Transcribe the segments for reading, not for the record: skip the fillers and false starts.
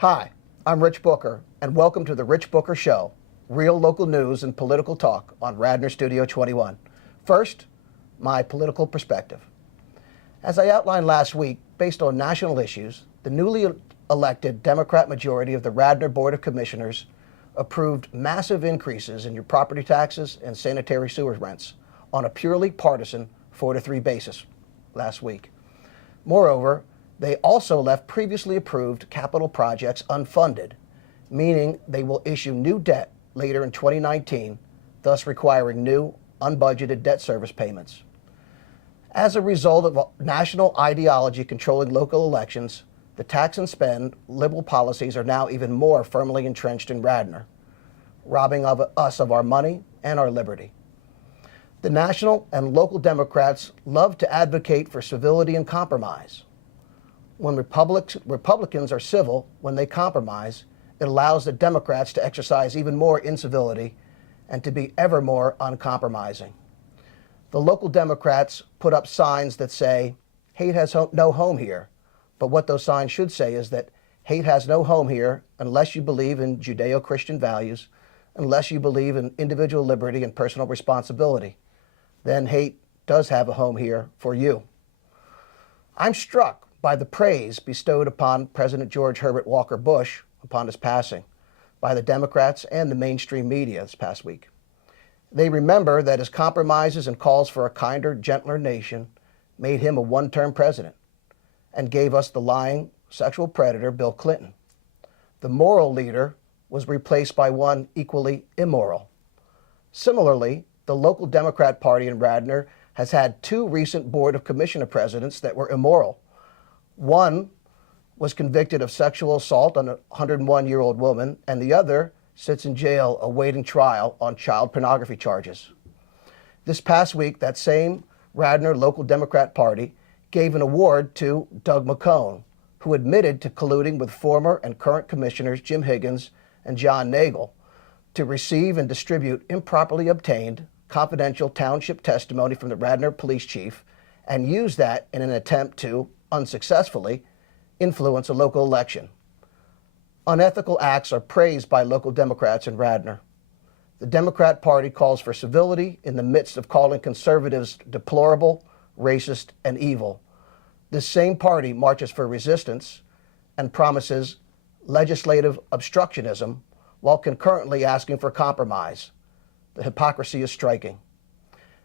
Hi, I'm Rich Booker, and welcome to The Rich Booker Show, real local news and political talk on Radnor Studio 21. First, my political perspective. As I outlined last week, based on national issues, the newly elected Democrat majority of the Radnor Board of Commissioners approved massive increases in your property taxes and sanitary sewer rents on a purely partisan 4-3 basis last week. Moreover, they also left previously approved capital projects unfunded, meaning they will issue new debt later in 2019, thus requiring new, unbudgeted debt service payments. As a result of national ideology controlling local elections, the tax and spend liberal policies are now even more firmly entrenched in Radnor, robbing us of our money and our liberty. The national and local Democrats love to advocate for civility and compromise. When Republicans are civil, when they compromise, it allows the Democrats to exercise even more incivility and to be ever more uncompromising. The local Democrats put up signs that say, hate has no home here. But what those signs should say is that hate has no home here unless you believe in Judeo-Christian values, unless you believe in individual liberty and personal responsibility. Then hate does have a home here for you. I'm struck by the praise bestowed upon President George Herbert Walker Bush upon his passing by the Democrats and the mainstream media this past week. They remember that his compromises and calls for a kinder, gentler nation made him a one-term president and gave us the lying sexual predator Bill Clinton. The moral leader was replaced by one equally immoral. Similarly, the local Democrat Party in Radnor has had two recent Board of Commissioner presidents that were immoral. One was convicted of sexual assault on a 101-year-old woman, and the other sits in jail awaiting trial on child pornography charges. This past week, that same Radnor local Democrat Party gave an award to Doug McCone, who admitted to colluding with former and current commissioners Jim Higgins and John Nagel to receive and distribute improperly obtained confidential township testimony from the Radnor police chief and use that in an attempt to, unsuccessfully, influence a local election. Unethical acts are praised by local Democrats in Radnor. The Democrat Party calls for civility in the midst of calling conservatives deplorable, racist, and evil. This same party marches for resistance and promises legislative obstructionism while concurrently asking for compromise. The hypocrisy is striking.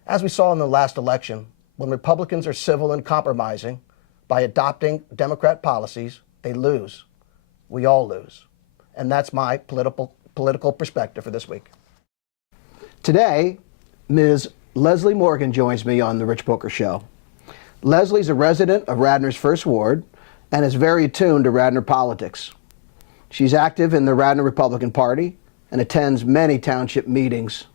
As we saw in the last election, when Republicans are civil and compromising by adopting Democrat policies, they lose. We all lose. And that's my political perspective for this week. Today, Ms. Leslie Morgan joins me on The Rich Booker Show. Leslie's a resident of Radnor's First Ward and is very attuned to Radnor politics. She's active in the Radnor Republican Party and attends many township meetings.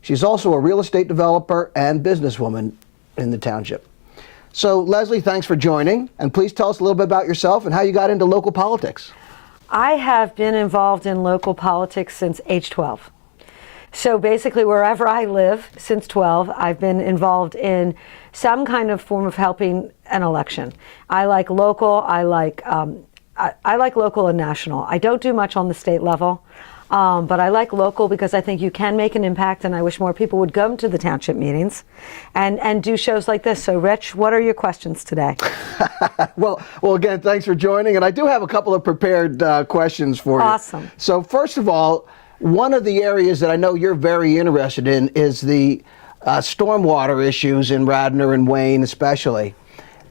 She's also a real estate developer and businesswoman in the township. So, Leslie, thanks for joining, and please tell us a little bit about yourself and how you got into local politics. I have been involved in local politics since age 12. So basically, wherever I live since 12, I've been involved in some kind of form of helping an election. I like local, I like local and national. I don't do much on the state level. But I like local because I think you can make an impact, and I wish more people would come to the township meetings and do shows like this. So, Rich, what are your questions today? Well, again, thanks for joining, and I do have a couple of prepared questions for you. Awesome. So, first of all, one of the areas that I know you're very interested in is the stormwater issues in Radnor and Wayne especially.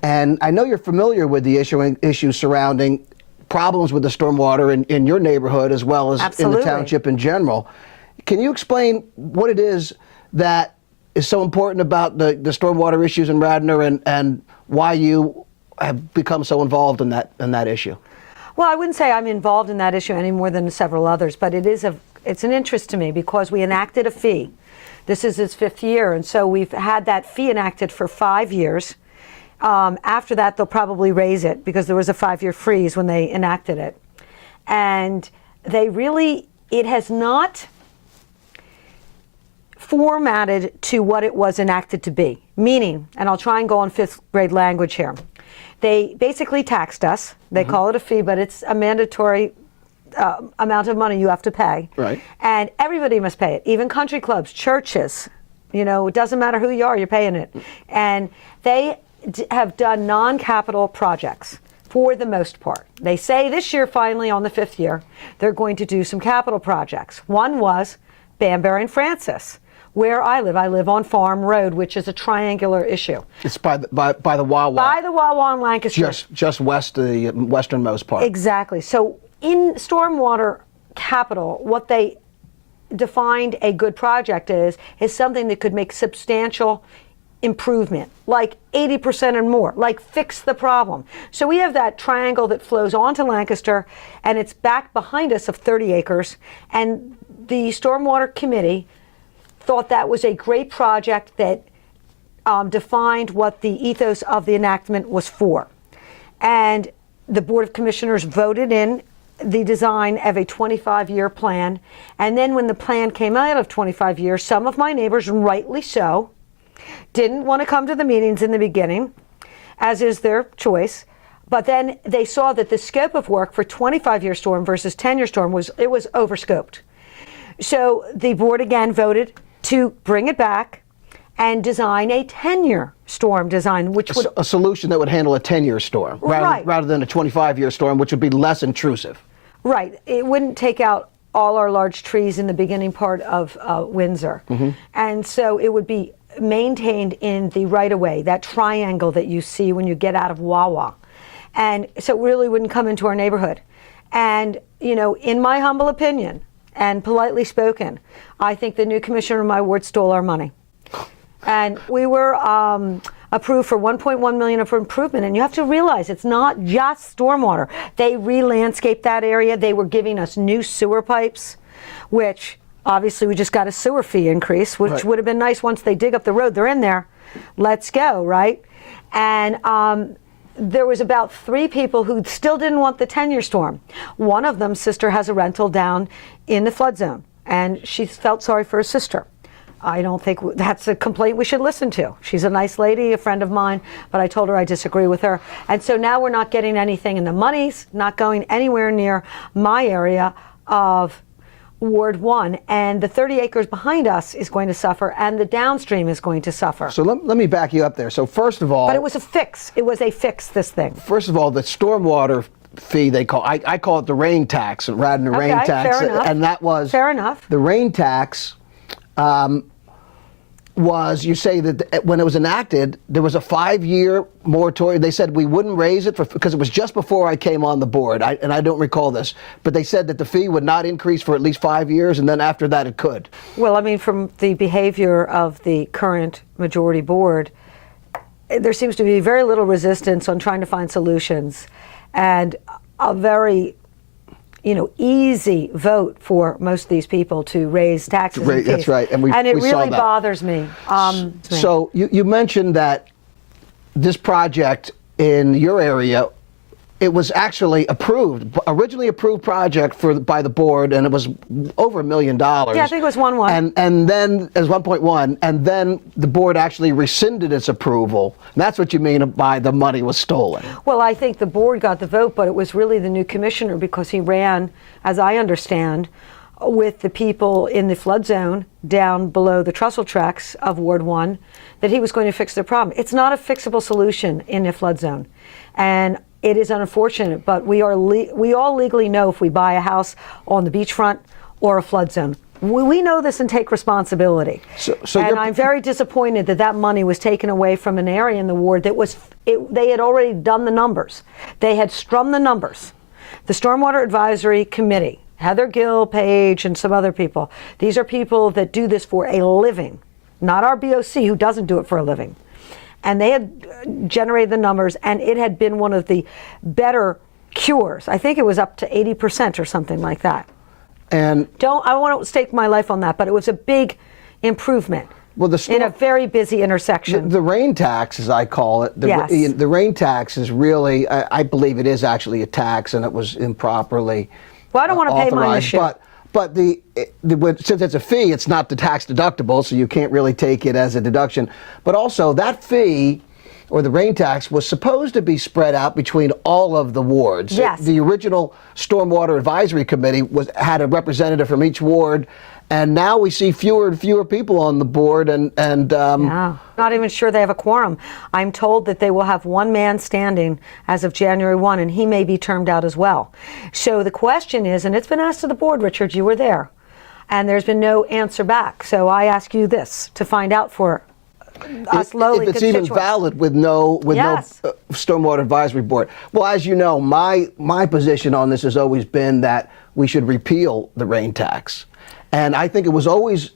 And I know you're familiar with the issues surrounding problems with the stormwater in your neighborhood as well as Absolutely. in the township in general. Can you explain what it is that is so important about the stormwater issues in Radnor and why you have become so involved in that issue? Well, I wouldn't say I'm involved in that issue any more than several others, but it's an interest to me because we enacted a fee. This is its 5th year, and so we've had that fee enacted for 5 years. After that, they'll probably raise it because there was a 5-year freeze when they enacted it. And it has not formatted to what it was enacted to be. Meaning, and I'll try and go on 5th grade language here. They basically taxed us. They call it a fee, but it's a mandatory amount of money you have to pay. Right. And everybody must pay it, even country clubs, churches. You know, it doesn't matter who you are, you're paying it. And they have done non-capital projects for the most part. They say this year, finally, on the 5th year, they're going to do some capital projects. One was Banbury and Francis, where I live. I live on Farm Road, which is a triangular issue. It's by the Wawa. By the Wawa in Lancaster. Just west of the westernmost part. Exactly. So in stormwater capital, what they defined a good project is something that could make substantial improvement, like 80% and more, like fix the problem. So we have that triangle that flows onto Lancaster, and it's back behind us of 30 acres, and the Stormwater Committee thought that was a great project that defined what the ethos of the enactment was for. And the Board of Commissioners voted in the design of a 25-year plan. And then when the plan came out of 25 years, some of my neighbors, rightly so, didn't want to come to the meetings in the beginning, as is their choice. But then they saw that the scope of work for 25-year storm versus 10-year storm was overscoped. So the board again voted to bring it back and design a 10-year storm design, which would a solution that would handle a 10-year storm rather than a 25-year storm, which would be less intrusive. Right. It wouldn't take out all our large trees in the beginning part of Windsor. And so it would be maintained in the right-of-way, that triangle that you see when you get out of Wawa. And so it really wouldn't come into our neighborhood. And, you know, in my humble opinion, and politely spoken, I think the new commissioner in my ward stole our money. And we were approved for $1.1 million for improvement. And you have to realize it's not just stormwater. They re-landscaped that area. They were giving us new sewer pipes, which obviously we just got a sewer fee increase, which would have been nice once they dig up the road. They're in there. Let's go, right? And there was about 3 people who still didn't want the 10-year storm. One of them, sister, has a rental down in the flood zone, and she felt sorry for her sister. I don't think that's a complaint we should listen to. She's a nice lady, a friend of mine, but I told her I disagree with her. And so now we're not getting anything, and the money's not going anywhere near my area of Ward 1, and the 30 acres behind us is going to suffer, and the downstream is going to suffer. So let me back you up there. So first of all... But it was a fix. It was a fix, this thing. First of all, the stormwater fee, I call it the rain tax, Radnor rain tax. Fair enough. And that was... Fair enough. The rain tax was, you say that when it was enacted, there was a 5-year moratorium. They said we wouldn't raise it because it was just before I came on the board, and I don't recall this, but they said that the fee would not increase for at least 5 years, and then after that it could. Well, I mean, from the behavior of the current majority board, there seems to be very little resistance on trying to find solutions, and a very easy vote for most of these people to raise taxes and fees. That's right, and it we really saw that. bothers me. So you mentioned that this project in your area, it was actually originally approved project by the board, and it was over $1 million. Yeah, I think it was 1.1. And then as 1.1, and then the board actually rescinded its approval. And that's what you mean by the money was stolen. Well, I think the board got the vote, but it was really the new commissioner, because he ran, as I understand, with the people in the flood zone down below the trestle tracks of Ward 1, that he was going to fix the problem. It's not a fixable solution in a flood zone. And it is unfortunate, but we all legally know if we buy a house on the beachfront or a flood zone. We know this and take responsibility. And I'm very disappointed that money was taken away from an area in the ward that they had already done the numbers. They had strummed the numbers. The Stormwater Advisory Committee, Heather Gill, Page, and some other people, these are people that do this for a living, not our BOC who doesn't do it for a living. And they had generated the numbers, and it had been one of the better cures. I think it was up to 80% or something like that. And I won't stake my life on that, but it was a big improvement in a very busy intersection. The rain tax, as I call it, the rain tax is really, I believe it is actually a tax, and it was improperly Well, I don't want to pay mine this year. But since it's a fee, it's not the tax deductible, so you can't really take it as a deduction. But also, that fee or the rain tax, was supposed to be spread out between all of the wards. Yes. The original Stormwater Advisory Committee had a representative from each ward, and now we see fewer and fewer people on the board, Yeah. Not even sure they have a quorum. I'm told that they will have one man standing as of January 1, and he may be termed out as well. So the question is, and it's been asked to the board, Richard, you were there, and there's been no answer back. So I ask you this to find out for us lowly if it's even constituents. valid with no Yes. Stormwater Advisory Board. Well, as you know, my position on this has always been that we should repeal the rain tax. And I think it was always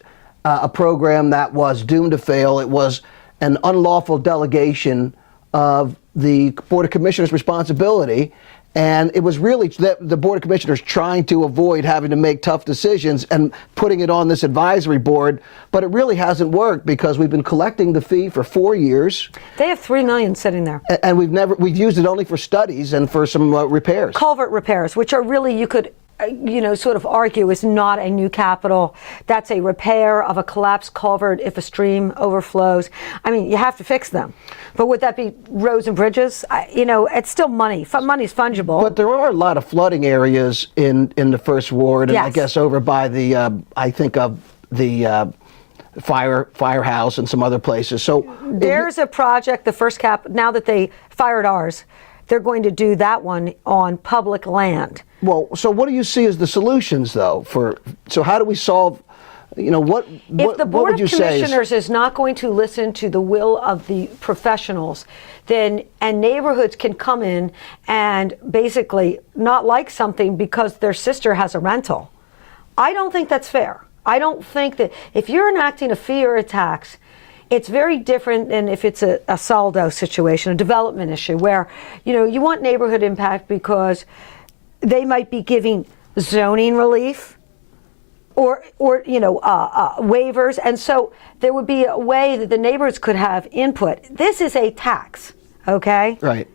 a program that was doomed to fail. It was an unlawful delegation of the Board of Commissioners' responsibility. And it was really the Board of Commissioners trying to avoid having to make tough decisions and putting it on this advisory board. But it really hasn't worked because we've been collecting the fee for 4 years. They have $3 million sitting there. And we've used it only for studies and for some repairs. Culvert repairs, which are really, you could sort of argue is not a new capital. That's a repair of a collapsed culvert if a stream overflows. I mean, you have to fix them. But would that be roads and bridges? It's still money. Money's fungible. But there are a lot of flooding areas in the First Ward, and Yes. I guess over by the, I think of the firehouse and some other places. So There's a project, the first now that they fired ours, they're going to do that one on public land. Well, so what do you see as the solutions, though? So how do we solve? What If the Board would you of say? Commissioners is not going to listen to the will of the professionals, then and neighborhoods can come in and basically not like something because their sister has a rental. I don't think that's fair. I don't think that if you're enacting a fee or a tax, it's very different than if it's a saldo situation, a development issue, where you want neighborhood impact because they might be giving zoning relief or waivers, and so there would be a way that the neighbors could have input. This is a tax, okay? Right.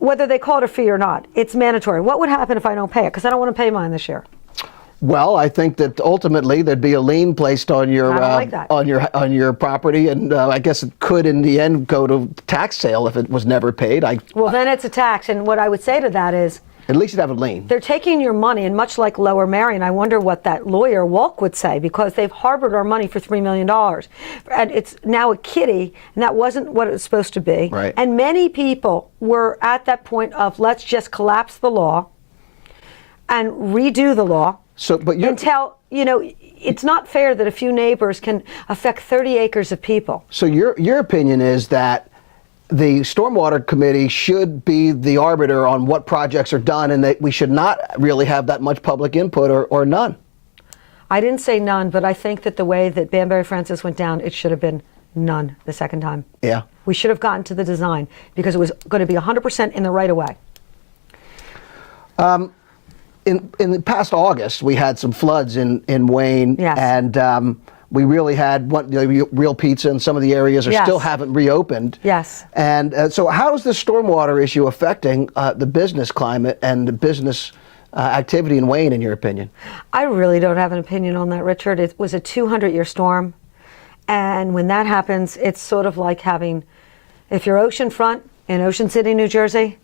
Whether they call it a fee or not, it's mandatory. What would happen if I don't pay it? Because I don't want to pay mine this year. Well, I think that ultimately there'd be a lien placed on your I don't like that. on your property, and I guess it could in the end go to tax sale if it was never paid. Well, then it's a tax, and what I would say to that is, at least you'd have a lien. they're taking your money, and much like Lower Marion, I wonder what that lawyer Walk would say, because they've harbored our money for $3 million. And it's now a kitty, and that wasn't what it was supposed to be. Right. And many people were at that point of, let's just collapse the law and redo the law. So, but It's not fair that a few neighbors can affect 30 acres of people. So your opinion is that the Stormwater Committee should be the arbiter on what projects are done, and that we should not really have that much public input or none. I didn't say none, but I think that the way that Banbury Francis went down, it should have been none the second time. Yeah. We should have gotten to the design because it was going to be 100% in the right of way. In the past August, we had some floods in Wayne, Yes. and we really had Real Pizza, and some of the areas Yes. still haven't reopened. Yes. And so how is the stormwater issue affecting the business climate and the business activity in Wayne, in your opinion? I really don't have an opinion on that, Richard. It was a 200-year storm, and when that happens, it's sort of like having, if you're oceanfront in Ocean City, New Jersey,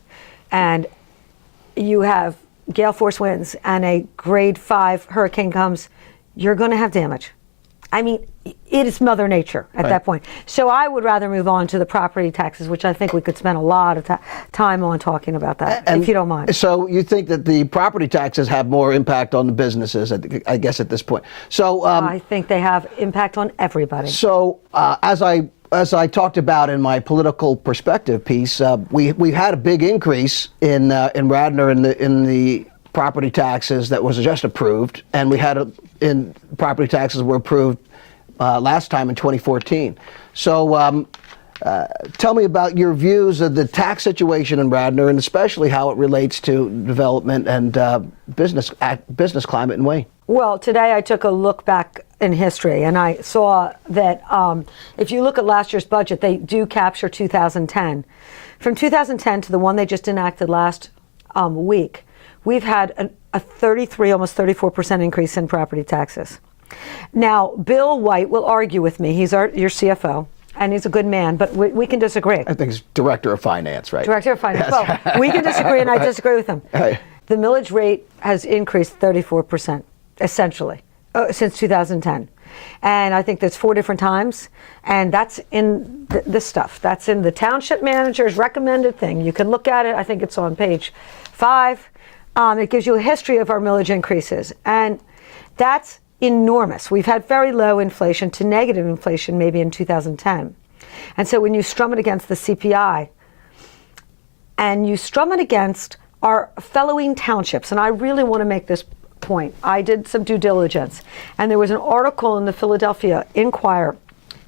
and you have gale force winds and a grade 5 hurricane comes, you're going to have damage. I mean, it is Mother Nature at that point. So I would rather move on to the property taxes, which I think we could spend a lot of time on talking about that, if you don't mind. So you think that the property taxes have more impact on the businesses, I guess, at this point. So I think they have impact on everybody. So as I talked about in my political perspective piece, we had a big increase in Radnor in the property taxes that was just approved, and we had in property taxes were approved last time in 2014. So tell me about your views of the tax situation in Radnor, and especially how it relates to development and business climate in Wayne. Well, today I took a look back in history, and I saw that if you look at last year's budget, they do capture 2010. From 2010 to the one they just enacted last week, we've had a 33, almost 34% increase in property taxes. Now, Bill White will argue with me. He's your CFO. and he's a good man, but we can disagree. I think he's director of finance, right? Director of finance. Yes. Well, we can disagree, and I disagree with him. Right. The millage rate has increased 34%, essentially, since 2010. And I think that's 4 different times, and that's in this stuff. That's in the township manager's recommended thing. You can look at it. I think it's on page 5. It gives you a history of our millage increases, and that's enormous. We've had very low inflation to negative inflation maybe in 2010. And so when you strum it against the CPI, and you strum it against our fellowing townships, and I really want to make this point. I did some due diligence, and there was an article in the Philadelphia Inquirer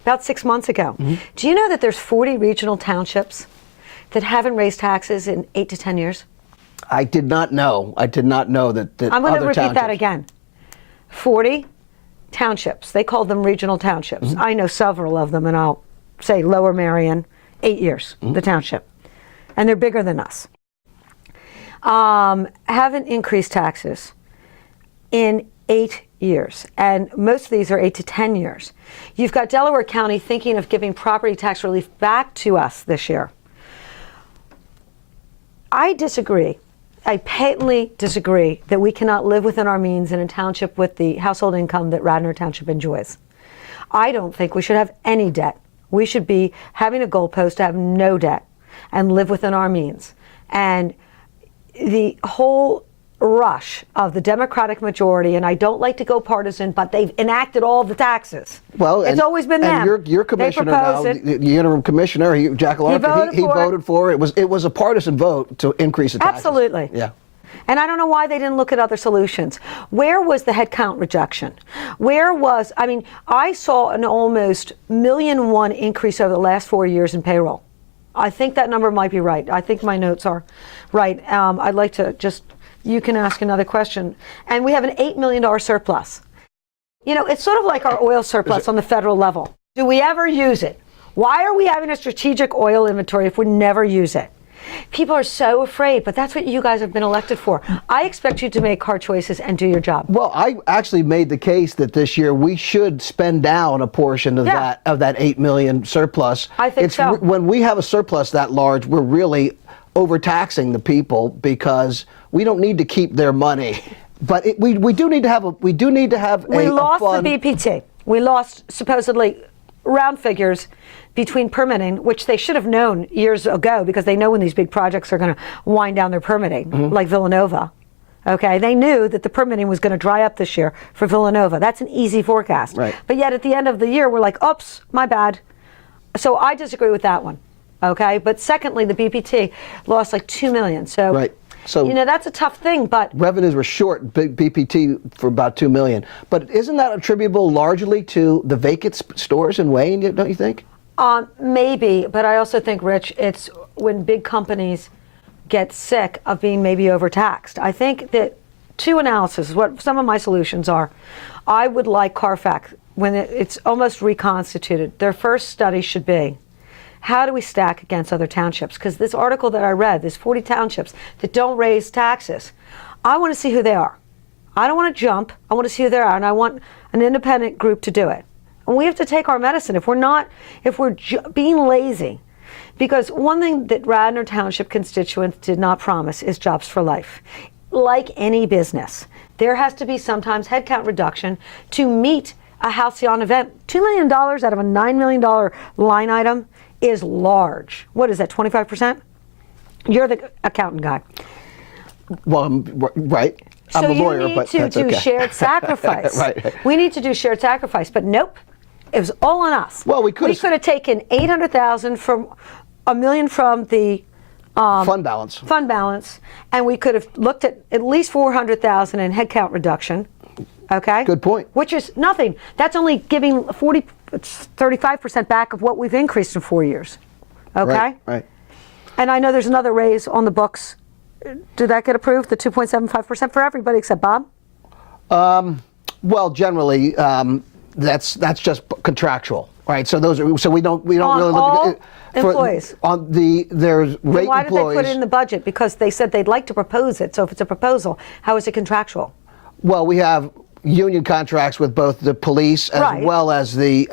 about 6 months ago. Mm-hmm. Do you know that there's 40 regional townships that haven't raised taxes in 8 to 10 years? I did not know. I did not know that I'm going to repeat townships. that again. 40 townships. They called them regional townships. Mm-hmm. I know several of them, and I'll say Lower Merion, 8 years, the township. And they're bigger than us. Haven't increased taxes in 8 years, and most of these are 8 to 10 years. You've got Delaware County thinking of giving property tax relief back to us this year. I disagree. I patently disagree that we cannot live within our means in a township with the household income that Radnor Township enjoys. I don't think we should have any debt. We should be having a goalpost to have no debt and live within our means. And the whole rush of the Democratic majority, and I don't like to go partisan, but they've enacted all the taxes. Well, it's always been them. And your commissioner now, the interim commissioner, Jack Larkin, he voted for it. It was a partisan vote to increase the taxes. Absolutely. Yeah. And I don't know why they didn't look at other solutions. Where was the headcount rejection? Where was, I saw an almost $1.1 million increase over the last 4 years in payroll. I think that number might be right. I think my notes are right. I'd like to just, you can ask another question. And we have an $8 million surplus. You know, it's sort of like our oil surplus on the federal level. Do we ever use it? Why are we having a strategic oil inventory if we never use it? People are so afraid, but that's what you guys have been elected for. I expect you to make hard choices and do your job. Well, I actually made the case that this year we should spend down a portion of that $8 million surplus. I think so. When we have a surplus that large, we're really overtaxing the people because we don't need to keep their money. But we do need to have a We lost fund. the BPT. We lost supposedly round figures between permitting, which they should have known years ago because they know when these big projects are going to wind down their permitting, like Villanova. Okay, they knew that the permitting was going to dry up this year for Villanova. That's an easy forecast. Right. But yet at the end of the year, we're like, oops, my bad. So I disagree with that one. Okay, but secondly, the BPT lost like $2 million. So, right. So, you know, that's a tough thing, but revenues were short BPT for about $2 million. But isn't that attributable largely to the vacant stores in Wayne, don't you think? Maybe, but I also think, Rich, it's when big companies get sick of being maybe overtaxed. I think that 2 analyses, what some of my solutions are. I would like Carfax, when it's almost reconstituted, their first study should be, how do we stack against other townships? Because this article that I read, there's 40 townships that don't raise taxes. I want to see who they are. I don't want to jump. I want to see who they are, and I want an independent group to do it. And we have to take our medicine if we're being lazy. Because one thing that Radnor Township constituents did not promise is jobs for life. Like any business, there has to be sometimes headcount reduction to meet a halcyon event. $2 million out of a $9 million line item is large. What is that, 25%? You're the accountant guy. Well, right. I'm a lawyer, but that's okay. So you need to do shared sacrifice. Right. We need to do shared sacrifice, but nope. It was all on us. Well, we could have taken $800,000 from $1 million from the fund balance, and we could have looked at least $400,000 in headcount reduction. Okay. Good point. Which is nothing. That's only giving 35% back of what we've increased in 4 years. Okay. Right. And I know there's another raise on the books. Did that get approved? The 2.75% for everybody except Bob? Well, generally. That's just contractual, right? So we don't really look at employees. There's rate why employees. Did they put it in the budget? Because they said they'd like to propose it. So if it's a proposal, how is it contractual? Well, we have union contracts with both the police as well as the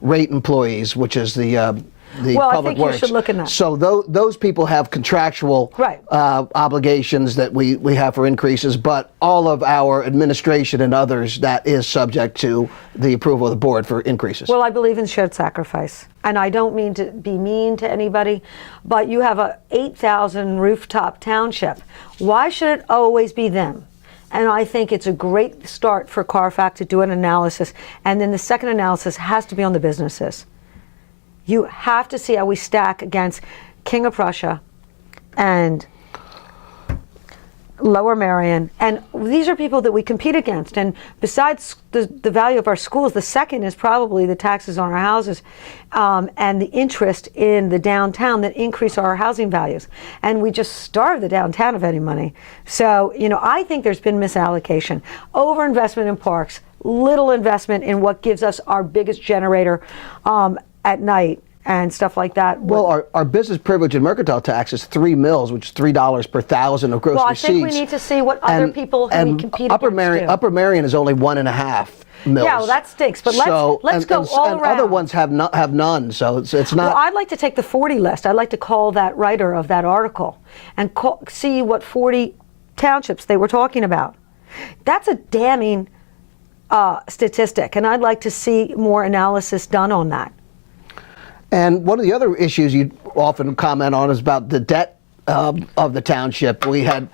rate employees, which is the Well, I public think you works. should look in that. So those people have contractual Right. obligations that we have for increases, but all of our administration and others, that is subject to the approval of the board for increases. Well, I believe in shared sacrifice, and I don't mean to be mean to anybody, but you have a 8,000 rooftop township. Why should it always be them? And I think it's a great start for CARFAC to do an analysis, and then the second analysis has to be on the businesses. You have to see how we stack against King of Prussia and Lower Merion. And these are people that we compete against. And besides the value of our schools, the second is probably the taxes on our houses and the interest in the downtown that increase our housing values. And we just starve the downtown of any money. So, I think there's been misallocation, overinvestment in parks, little investment in what gives us our biggest generator at night and stuff like that. Well, our business privilege and mercantile tax is 3 mills, which is $3 per thousand of gross receipts. Well, I think we need to see what other people who we compete Upper against Merion, do. Upper Merion is only 1.5 mills. Yeah, well, that stinks. But let's go all and around. other ones have none, so it's not. Well, I'd like to take the 40 list. I'd like to call that writer of that article and see what 40 townships they were talking about. That's a damning statistic, and I'd like to see more analysis done on that. And one of the other issues you often comment on is about the debt of the township. We had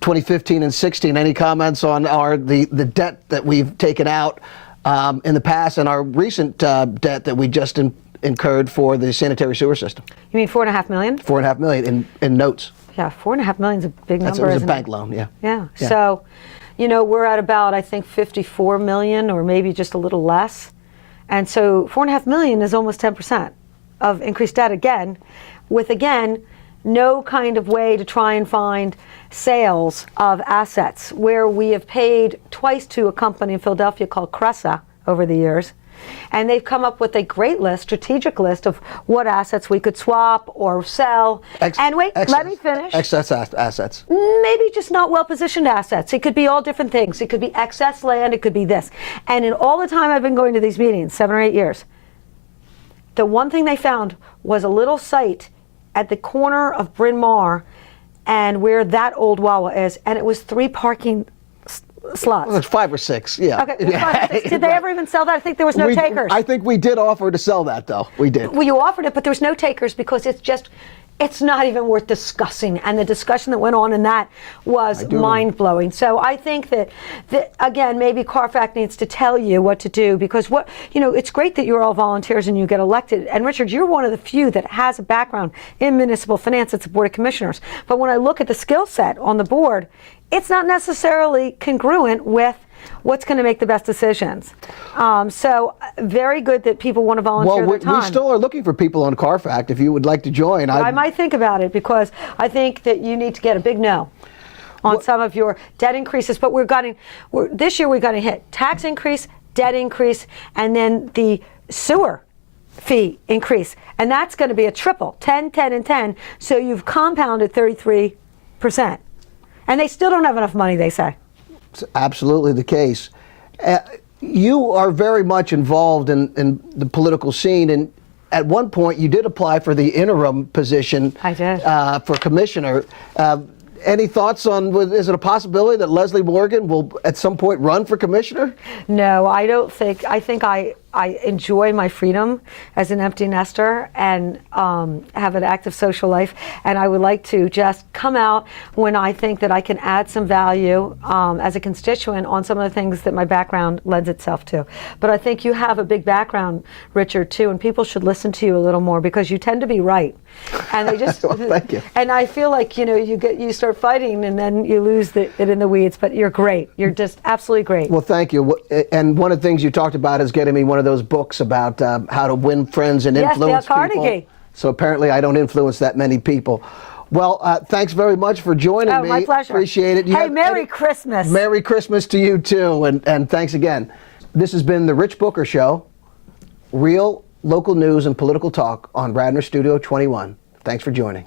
2015 and 16. Any comments on the debt that we've taken out in the past and our recent debt that we just incurred for the sanitary sewer system? You mean $4.5 million? $4.5 million in notes. Yeah, $4.5 million is a big number. It was a isn't bank it? loan, yeah. Yeah. So, we're at about, I think, 54 million or maybe just a little less. And so $4.5 million is almost 10% of increased debt with no kind of way to try and find sales of assets, where we have paid twice to a company in Philadelphia called Cressa over the years. And they've come up with a great strategic list of what assets we could swap or sell. Let me finish. Excess assets. Maybe just not well-positioned assets. It could be all different things. It could be excess land. It could be this. And in all the time I've been going to these meetings, 7 or 8 years, the one thing they found was a little site at the corner of Bryn Mawr and where that old Wawa is, and it was 3 parking slots. Well, it's 5 or 6, yeah. Okay, 5 or 6. Did they ever even sell that? I think there was no takers. I think we did offer to sell that, though. We did. Well, you offered it, but there was no takers because it's not even worth discussing. And the discussion that went on in that was mind-blowing. So I think that again, maybe CARFAC needs to tell you what to do, because it's great that you're all volunteers and you get elected. And Richard, you're one of the few that has a background in municipal finance. It's the Board of Commissioners. But when I look at the skill set on the board, it's not necessarily congruent with what's going to make the best decisions. So very good that people want to volunteer their time. We still are looking for people on CARFAC if you would like to join. I might think about it, because I think that you need to get a big no on some of your debt increases. But this year we're going to hit tax increase, debt increase, and then the sewer fee increase. And that's going to be a triple, 10, 10, and 10. So you've compounded 33%. And they still don't have enough money, they say. It's absolutely the case. You are very much involved in the political scene, and at one point you did apply for the interim position. I did. For commissioner. Any thoughts on, is it a possibility that Leslie Morgan will at some point run for commissioner? No, I don't think. I think I enjoy my freedom as an empty nester and have an active social life. And I would like to just come out when I think that I can add some value as a constituent on some of the things that my background lends itself to. But I think you have a big background, Richard, too, and people should listen to you a little more, because you tend to be right. And they just well, thank you. And I feel like you start fighting and then you lose it in the weeds. But you're great. You're just absolutely great. Well, thank you. And one of the things you talked about is getting me one of those books about how to win friends and influence Dale Carnegie. people. So apparently I don't influence that many people. Well, thanks very much for joining me. My pleasure. Appreciate it. Hey, Merry Christmas. Merry Christmas to you too, and thanks again. This has been the Rich Booker Show. Real local news and political talk on Radnor Studio 21. Thanks for joining.